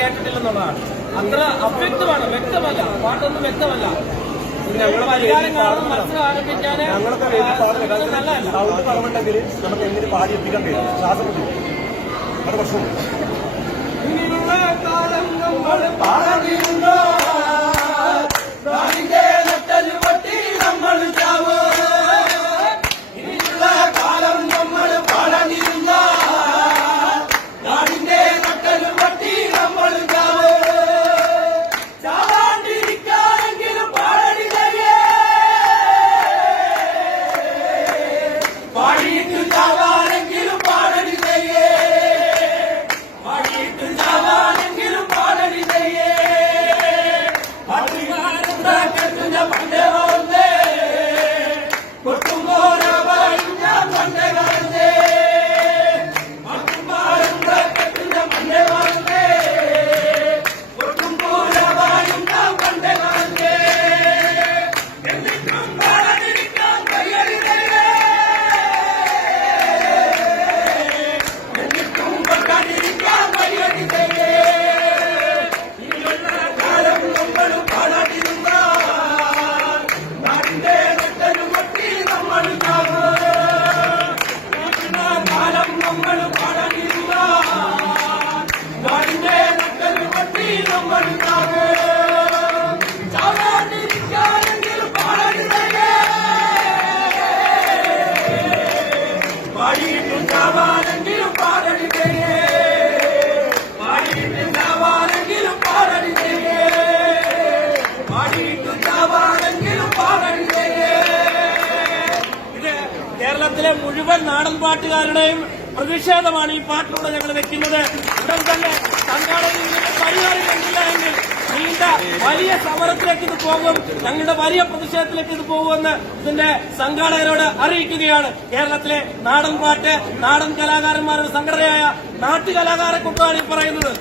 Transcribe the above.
കേട്ടിട്ടില്ലെന്നുള്ളതാണ്. അത്ര അവ്യക്തമാണ്, വ്യക്തമല്ല, പാട്ടൊന്നും വ്യക്തമല്ല. പരിഹാരം കാണുന്ന മത്സരം ആരംഭിക്കാൻ നല്ലതല്ല. നമുക്ക് എങ്ങനെ പാടി എത്തിക്കാൻ കഴിയും? ശ്വാസം അത് പ്രശ്നമുണ്ട്. കേരളത്തിലെ മുഴുവൻ നാടൻ പാട്ടുകാരുടെയും പ്രതിഷേധമാണ് ഈ പാട്ടിലൂടെ ഞങ്ങൾ വെക്കുന്നത്. ഉടൻ തന്നെ സംഘാടകർ ഇതിന്റെ പരിഹാരം കണ്ടില്ല എങ്കിൽ നീണ്ട വലിയ സമരത്തിലേക്ക് ഇത് പോകും, ഞങ്ങളുടെ വലിയ പ്രതിഷേധത്തിലേക്ക് ഇത് പോകുമെന്ന് ഇതിന്റെ സംഘാടകരോട് അറിയിക്കുകയാണ്. കേരളത്തിലെ നാടൻ പാട്ട്, നാടൻ കലാകാരന്മാരുടെ സംഘടനയായ നാട്ടുകലാകാര കൂട്ടാണ് ഈ പറയുന്നത്.